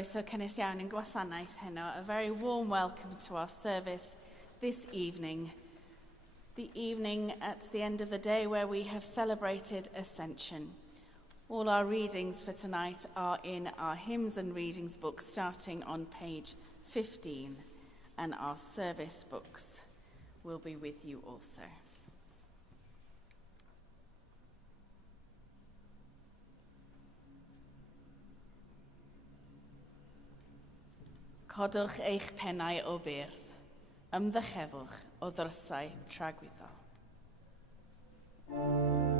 Croeso cynnes iawn yn gwasanaeth heno. A very warm welcome to our service this evening. The evening at the end of the day where we have celebrated Ascension. All our readings for tonight are in our hymns and readings book starting on page 15, and our service books will be with you also. Codwch eich pennau o byrdd, ymddychefwch o ddrysau tragwyddol. Oh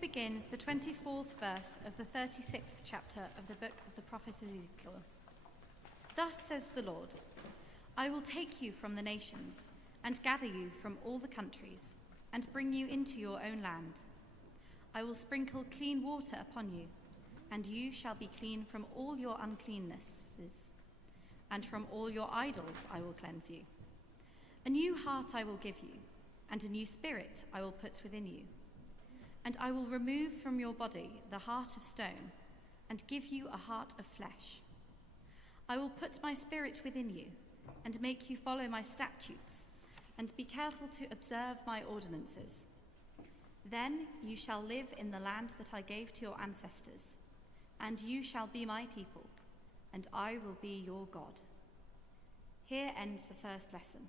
begins the 24th verse of the 36th chapter of the book of the prophet Ezekiel. Thus says the Lord, I will take you from the nations and gather you from all the countries and bring you into your own land. I will sprinkle clean water upon you, and you shall be clean from all your uncleannesses, and from all your idols I will cleanse you. A new heart I will give you, and a new spirit I will put within you. And I will remove from your body the heart of stone, and give you a heart of flesh. I will put my spirit within you, and make you follow my statutes, and be careful to observe my ordinances. Then you shall live in the land that I gave to your ancestors, and you shall be my people, and I will be your God. Here ends the first lesson.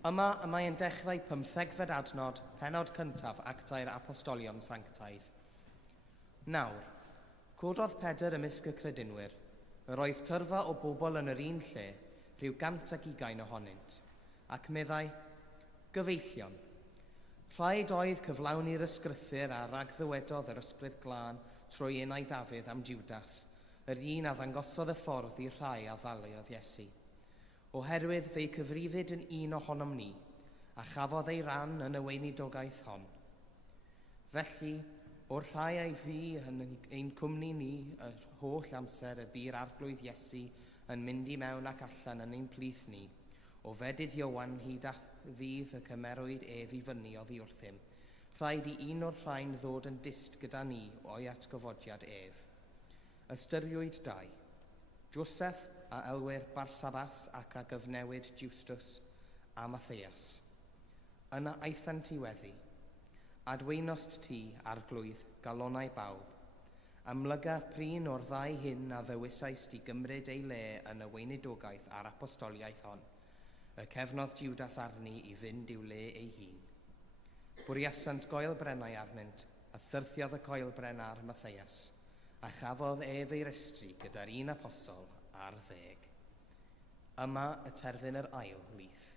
Yma y mae'n dechrau 15fed adnod, pennod cyntaf Actau'r Apostolion Sanctaidd. Nawr, cododd Pedr ymysg y credinwyr. Yr oedd tyrfa o bobl yn yr un lle, rhyw 120 ohonynt, ac meddai, gyfeillion. Rhaid oedd cyflawni'r ysgrythyr a ragddywedodd yr ysbryd glân trwy unai Dafydd am Judas, yr un a ddangosodd y ffordd i rhai a ddaliodd Iesu. Oherwydd fe'i cyfrifyd yn un ohonom ni, a chafodd ei ran yn y weinidogaeth hon. Felly, o'r rhai ei fi yn ein cwmni ni yr holl amser y by'r arglwydd Iesu yn mynd i mewn ac allan yn ein plith ni, o fedydd Iowan hyd at ddydd y cymerwyd ef i fyny oddi wrthym, rhaid i un o'r rhain ddod yn dist gyda ni o'i atgyfodiad ef. Ystyriwyd 2, Joseph a elwyr Barsabas ac a gyfnewid Justus a Matthias. Yna aethant i weddi. Adweinost ti, arglwydd, galonau bawb. Amlyga prin o'r ddau hyn a ddewysais di gymryd ei le yn y weinidogaeth a'r apostoliaeth hon. Y cefnodd Judas arni i fynd i'w le ei hun. Bwriasant goel brennau arnynt, a syrthiodd y coel brennar Matthias, a chafodd ef ei restru gyda'r un apostol ar 10. Yma y terfyn yr ail lith.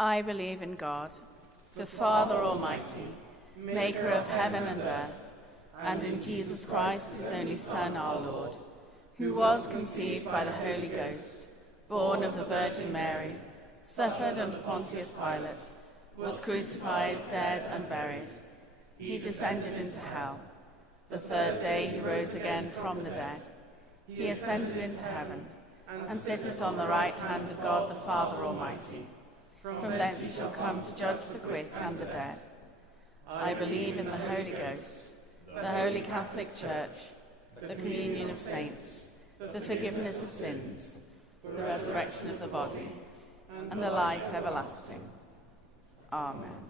I believe in God, the Father Almighty, maker of heaven and earth, and in Jesus Christ, his only Son, our Lord, who was conceived by the Holy Ghost, born of the Virgin Mary, suffered under Pontius Pilate, was crucified, dead, and buried. He descended into hell. The third day he rose again from the dead. He ascended into heaven, and sitteth on the right hand of God the Father Almighty. From thence he shall come to judge the quick and the dead. I believe in the Holy Ghost, the Holy Catholic Church, the communion of saints, the forgiveness of sins, the resurrection of the body, and the life everlasting. Amen.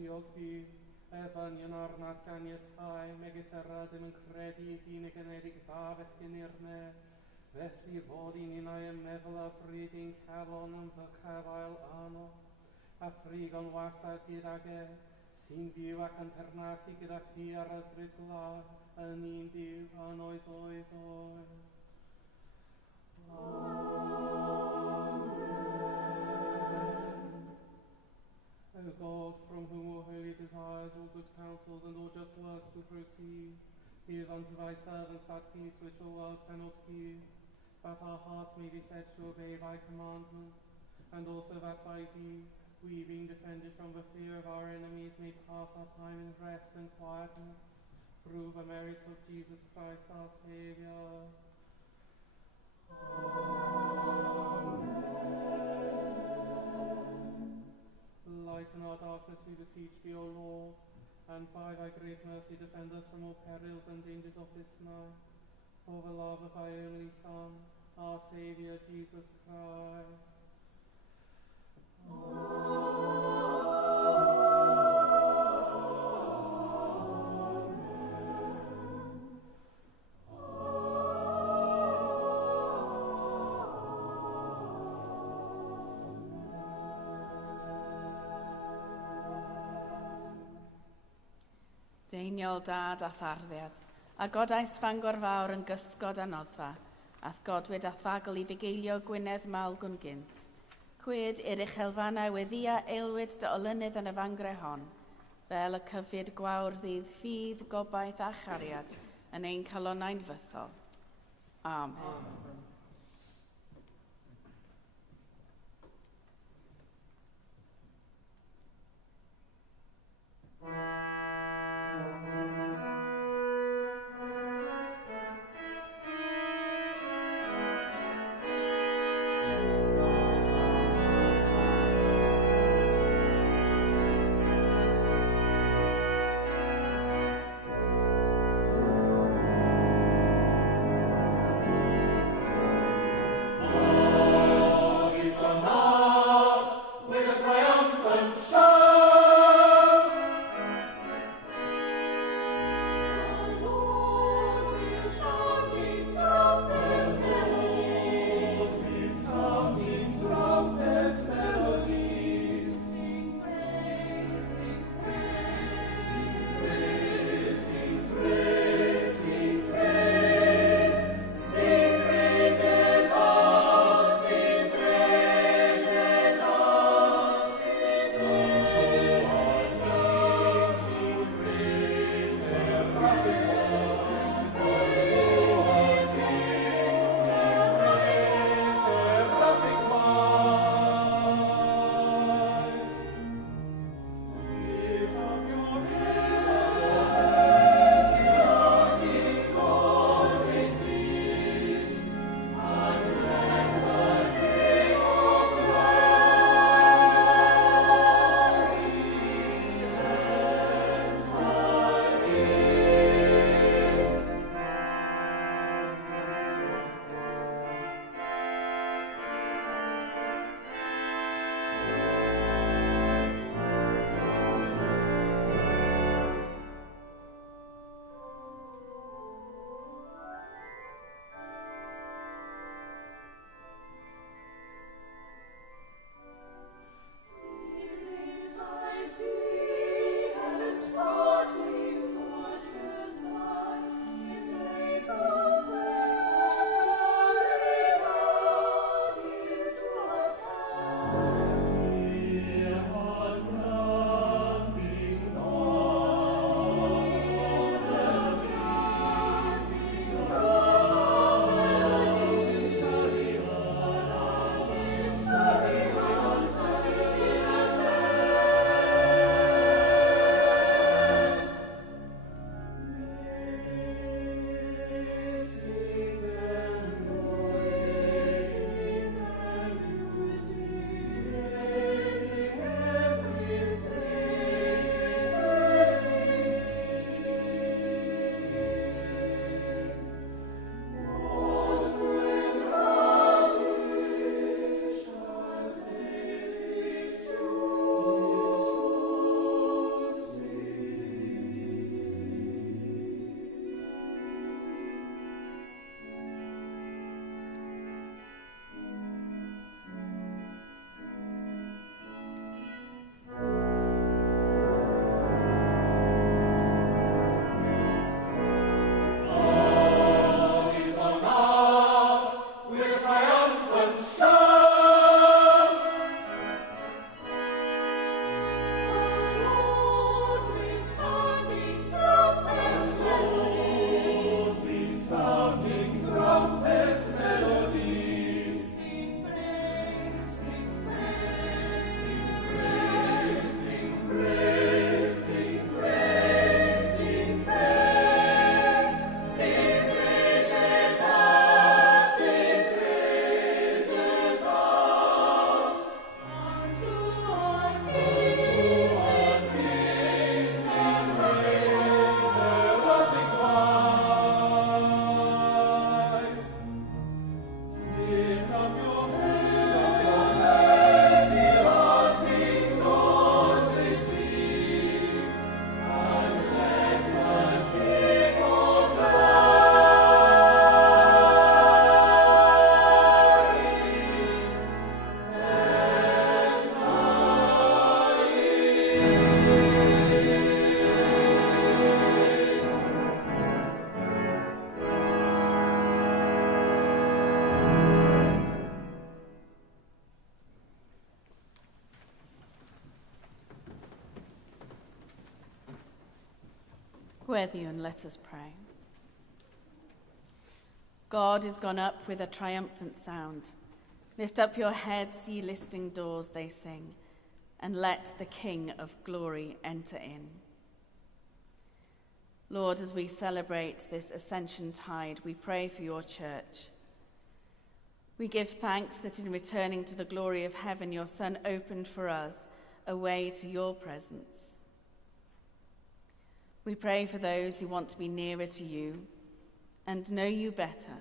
Iogi, Efanion ornat ganiatai, megis dim yn credu fi'n y genedig ddafes gynirne, felly fod i'n unau yn meddwl a bryd i'n calon yn ddychafael ano, a ffrigon wasad gydag sy'n byw ac yn pernasu gyda chi ar ysbryd glad, yn un byw yn oes oes oes. O God, from whom all holy desires, all good counsels, and all just works do proceed, give unto thy servants that peace which the world cannot give, that our hearts may be set to obey thy commandments, and also that by thee, we being defended from the fear of our enemies, may pass our time in rest and quietness, through the merits of Jesus Christ our Saviour. Lighten our darkness, we beseech thee, O Lord, and by thy great mercy defend us from all perils and dangers of this night, for the love of thy only Son, our Saviour, Jesus Christ. Deiniol dad a tharddiad, a godais Fangor fawr yn gysgod a noddfa, ath godwyd a thagl I fugeilio Gwynedd mal gwn gynt. Cwyd i'r uchelfannau weddia eilwyd dy olynydd yn y fangre hon, fel y cyfyd gwawr ddydd ffydd, gobaith a chariad, yn ein calonnau'n fythol. Amen. Gweddiwn, let us pray. God is gone up with a triumphant sound. Lift up your heads, ye listing doors, they sing, and let the King of glory enter in. Lord, as we celebrate this Ascension tide, we pray for your church. We give thanks that in returning to the glory of heaven, your Son opened for us a way to your presence. We pray for those who want to be nearer to you and know you better,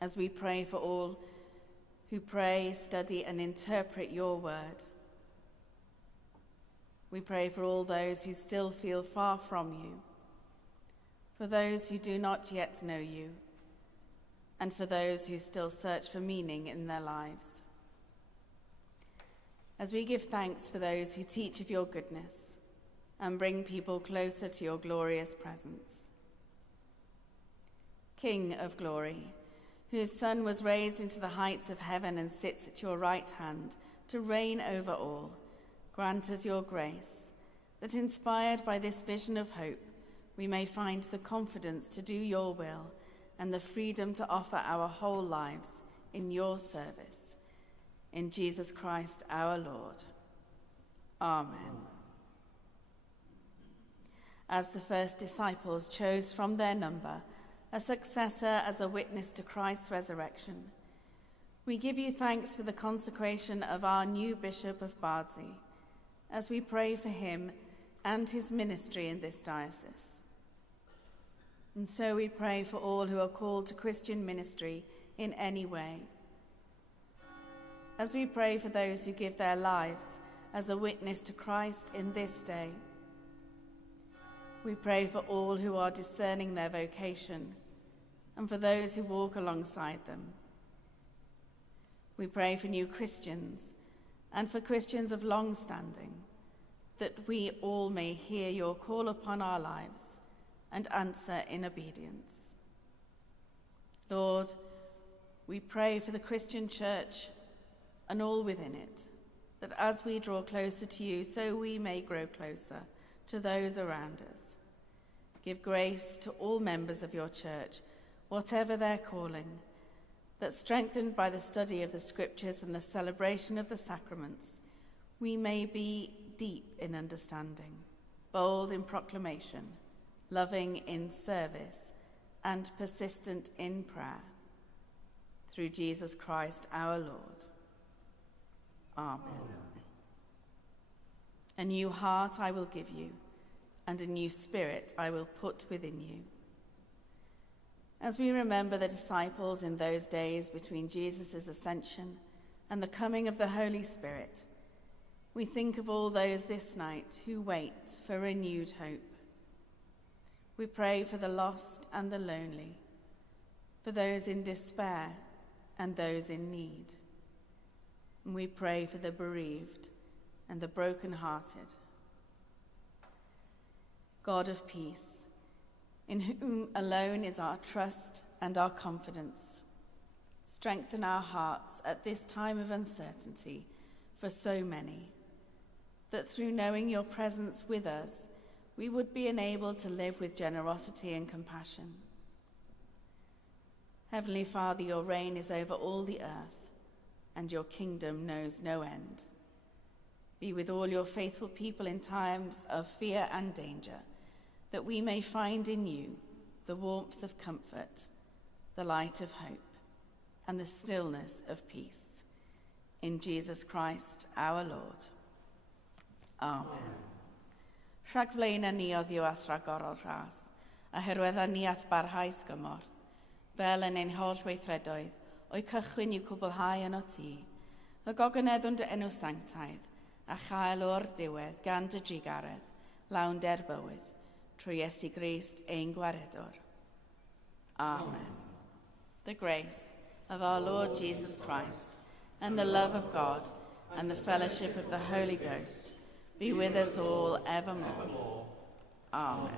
as we pray for all who pray, study, and interpret your word. We pray for all those who still feel far from you, for those who do not yet know you, and for those who still search for meaning in their lives. As we give thanks for those who teach of your goodness and bring people closer to your glorious presence. King of glory, whose Son was raised into the heights of heaven and sits at your right hand to reign over all, grant us your grace, that inspired by this vision of hope, we may find the confidence to do your will and the freedom to offer our whole lives in your service. In Jesus Christ our Lord. Amen. As the first disciples chose from their number a successor as a witness to Christ's resurrection, we give you thanks for the consecration of our new Bishop of Bardsey, as we pray for him and his ministry in this diocese. And so we pray for all who are called to Christian ministry in any way. As we pray for those who give their lives as a witness to Christ in this day, we pray for all who are discerning their vocation and for those who walk alongside them. We pray for new Christians and for Christians of long standing, that we all may hear your call upon our lives and answer in obedience. Lord, we pray for the Christian church and all within it, that as we draw closer to you, so we may grow closer to those around us. Give grace to all members of your church, whatever their calling, that strengthened by the study of the scriptures and the celebration of the sacraments, we may be deep in understanding, bold in proclamation, loving in service, and persistent in prayer. Through Jesus Christ our Lord. Amen. A new heart I will give you, and a new spirit I will put within you. As we remember the disciples in those days between Jesus' ascension and the coming of the Holy Spirit, we think of all those this night who wait for renewed hope. We pray for the lost and the lonely, for those in despair and those in need. And we pray for the bereaved and the brokenhearted. God of peace, in whom alone is our trust and our confidence, strengthen our hearts at this time of uncertainty for so many, that through knowing your presence with us, we would be enabled to live with generosity and compassion. Heavenly Father, your reign is over all the earth, and your kingdom knows no end. Be with all your faithful people in times of fear and danger, that we may find in you the warmth of comfort, the light of hope, and the stillness of peace. In Jesus Christ our Lord. Amen. Rhag flaen ni oddi o athragorol rhas, a hyrwedda ni ath barhaus gymorth, fel yn ein holl weithredoedd, o'i cychwyn i'w cwblhau yn o ti, y gogyneddwn dy enw sanctaidd, a chael o'r diwedd gan dy drigaredd, lawnder bywyd, trwy Iesu Grist ein gwaredwr. Amen. The grace of our Lord Jesus Christ, and the love of God, and the fellowship of the Holy Ghost, be with us all evermore. Amen.